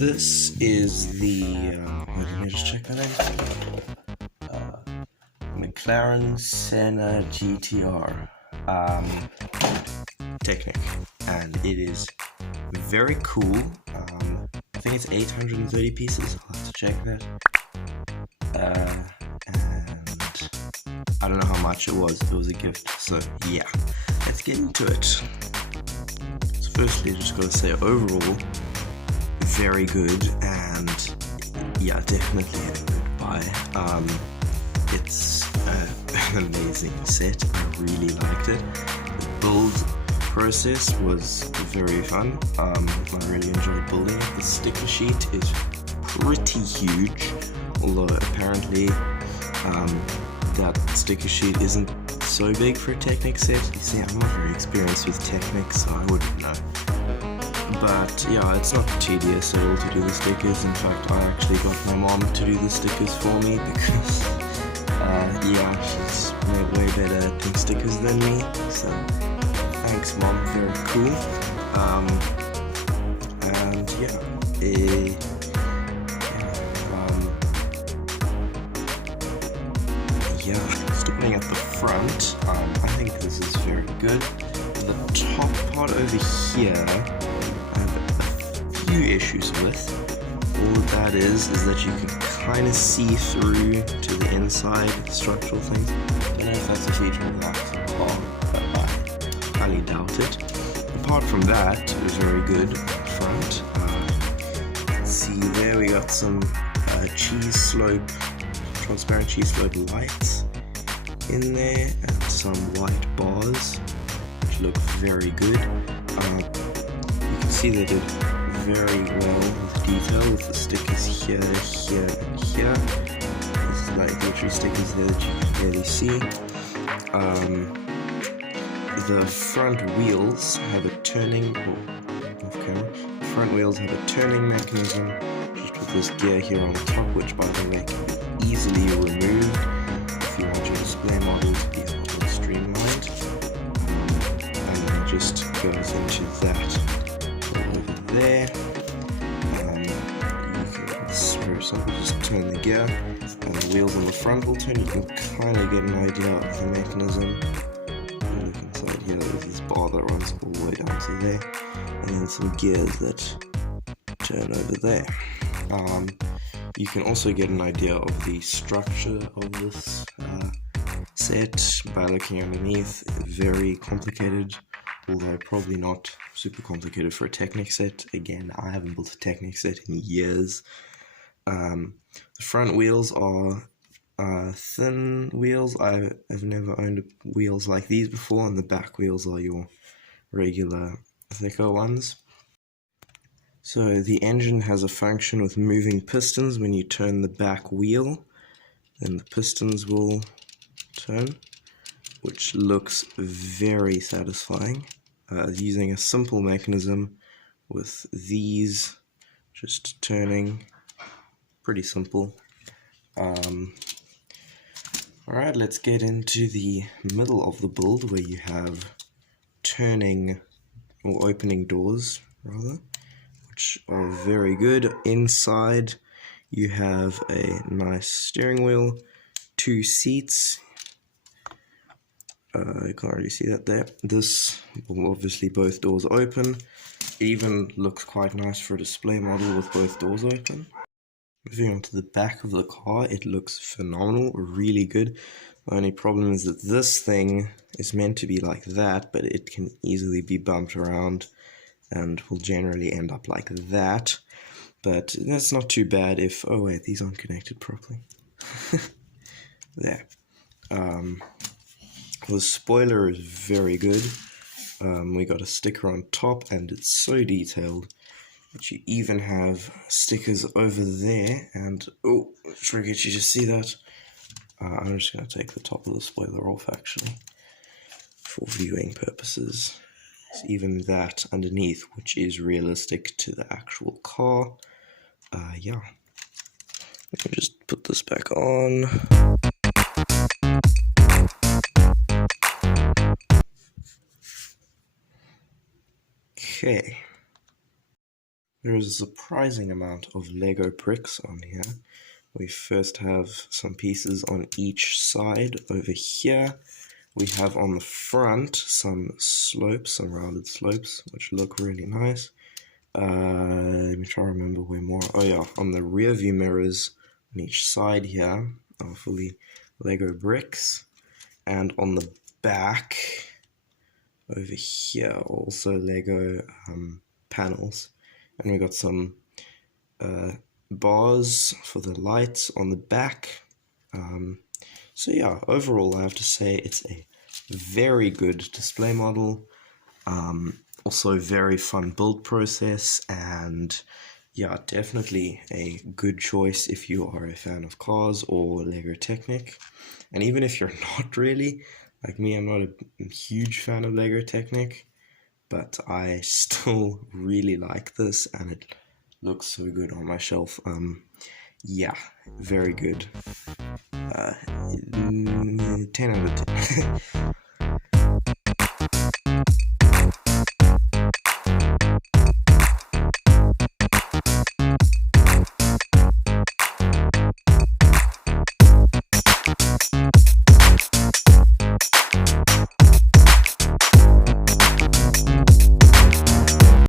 This is the, let me just check that out. McLaren Senna GTR Technic, and it is very cool. I think it's 830 pieces, I'll have to check that. And I don't know how much it was a gift, so yeah, let's get into it. So firstly, just gotta say overall, very good, and yeah, definitely a good buy. It's an amazing set, I really liked it. The build process was very fun, I really enjoyed building it. The sticker sheet is pretty huge, although apparently that sticker sheet isn't so big for a Technic set. You see, I'm not very experienced with Technic, so I wouldn't know. But yeah, it's not tedious at all to do the stickers. In fact, I actually got my mom to do the stickers for me because yeah, she's made way better at doing stickers than me. So thanks, Mom, very cool. And yeah, starting at the front, I think this is very good. The top part over here, I have a few issues with. All that is that you can kind of see through to the inside structural things. I don't know if that's a feature of the actual car, but I highly doubt it. Apart from that, it was very good up front. Let's see, there we got some transparent cheese slope lights in there, and some white bars, which look very good. You can see they did very well with detail with the stickers here, here, and here. This is like literally stickers there that you can barely see. The front wheels have a turning, mechanism, just with this gear here on the top, which by the way can be easily removed if you want your display model to be a little streamlined. And then just goes into that over there. You can, for example, just turn the gear, and the wheels on the front will turn. You can kind of get an idea of the mechanism. Look inside here, there's this bar that runs all the way down to there, and then some gears that turn over there. You can also get an idea of the structure of this set by looking underneath. Very complicated, although probably not super complicated for a Technic set. Again, I haven't built a Technic set in years. The front wheels are thin wheels. I've never owned wheels like these before, and the back wheels are your regular thicker ones. So the engine has a function with moving pistons. When you turn the back wheel, then the pistons will turn, which looks very satisfying. Using a simple mechanism with these just turning, pretty simple. Alright, let's get into the middle of the build where you have turning or opening doors rather, which are very good. Inside you have a nice steering wheel, 2 seats. You can't really see that there. This will obviously both doors open. It even looks quite nice for a display model with both doors open. Moving on to the back of the car, it looks phenomenal, really good. The only problem is that this thing is meant to be like that, but it can easily be bumped around and will generally end up like that. But that's not too bad if, oh wait, these aren't connected properly. There. The spoiler is very good. We got a sticker on top, and it's so detailed that you even have stickers over there. And oh, forget you just see that. I'm just going to take the top of the spoiler off actually for viewing purposes. It's even that underneath, which is realistic to the actual car. Yeah. Let me just put this back on. Okay. There is a surprising amount of Lego bricks on here. We first have some pieces on each side over here. We have on the front some slopes, some rounded slopes, which look really nice. Let me try to remember where more. Oh yeah, on the rear view mirrors on each side here are fully Lego bricks. And on the back over here also Lego panels. And we got some bars for the lights on the back. So yeah, overall I have to say it's a very good display model. Also very fun build process, and yeah, definitely a good choice if you are a fan of cars or Lego Technic. And even if you're not really, like me, I'm not a huge fan of Lego Technic, but I still really like this, and it looks so good on my shelf. Yeah, very good. 10 out of 10.